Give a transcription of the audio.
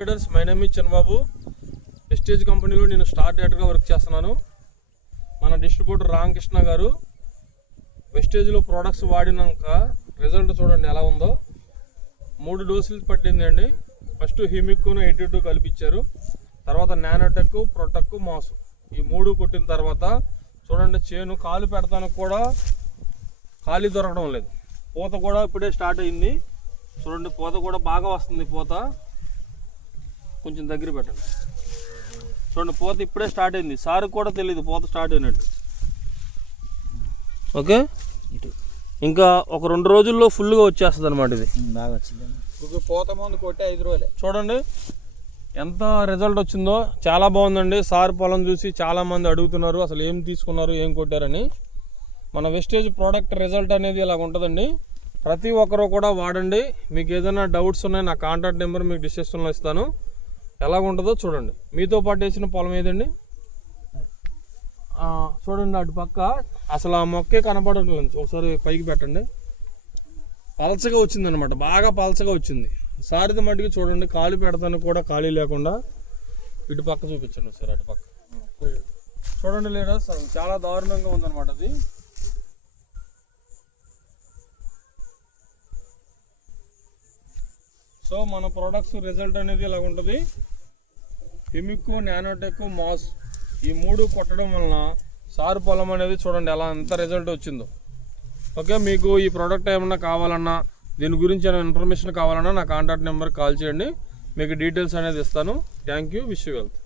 Traders, my name is Chandrababu. Vestige కంపెనీలో నేను star డేటర్గా work చేస్తున్నాను. మన డిస్ట్రిబ్యూటర్ రామకృష్ణ గారు వెస్టేజ్లో ప్రోడక్ట్స్ వాడినాక రిజల్ట్ చూడండి ఎలా ఉందో. 3 డోసులు పట్టింది అండి. ఫస్ట్ హిమిక్కును 82 కలిపించారు, తర్వాత నానోటెక్, ప్రొటెక్, మాసు ఈ 3 కొట్టిన తర్వాత చూడండి చేను కాలు పెడతానికి కూడా ఖాళీ దొరకడం లేదు. పూత కూడా ఇప్పుడే స్టార్ట్ అయింది. చూడండి పూత కూడా బాగా వస్తుంది. పూత కొంచెం దగ్గర పెట్టండి. చూడండి పూత ఇప్పుడే స్టార్ట్ అయింది. సార్ కూడా తెలియదు పూత స్టార్ట్ అయినట్టు. ఓకే, ఇంకా ఒక 2 రోజుల్లో ఫుల్గా వచ్చేస్తుంది అనమాట. ఇది బాగా వచ్చింది. పూత ముందు కొట్టి 5 రోజులే. చూడండి ఎంత రిజల్ట్ వచ్చిందో, చాలా బాగుందండి. సార్ పొలం చూసి చాలామంది అడుగుతున్నారు అసలు ఏం తీసుకున్నారు, ఏం కొట్టారని. మన వెస్టేజ్ ప్రోడక్ట్ రిజల్ట్ అనేది ఇలా ఉంటుందండి. ప్రతి ఒక్కరు కూడా వాడండి. మీకు ఏదైనా డౌట్స్ ఉన్నాయి నా కాంటాక్ట్ నెంబర్ మీకు డిస్క్రిప్షన్లో ఇస్తాను. ఎలా ఉంటుందో చూడండి. మీతో పాటు వేసిన పొలం ఏదండి, చూడండి అటు పక్క అసలు ఆ మొక్కే కనపడట్లేదు. ఒకసారి పైకి పెట్టండి. పలచగా వచ్చిందనమాట, బాగా పలచగా వచ్చింది. సారిది మట్టికి చూడండి కాలు పెడతాను కూడా ఖాళీ లేకుండా. ఇటు పక్క చూపించండి సార్, అటు పక్క చూడండి లీడర్స్, చాలా దారుణంగా ఉందన్నమాట అది. సో మన ప్రోడక్ట్స్ రిజల్ట్ అనేది ఇలా ఉంటుంది. హిమిక్కు, నానోటెక్, మాస్ ఈ 3 కొట్టడం వలన సారు పొలం అనేది చూడండి ఎలా ఎంత రిజల్ట్ వచ్చిందో. ఓకే, మీకు ఈ ప్రోడక్ట్ ఏమన్నా కావాలన్నా, దీని గురించి ఏమైనా ఇన్ఫర్మేషన్ కావాలన్నా నా కాంటాక్ట్ నెంబర్ కాల్ చేయండి. మీకు డీటెయిల్స్ అనేది ఇస్తాను. Thank you, wish you wealth.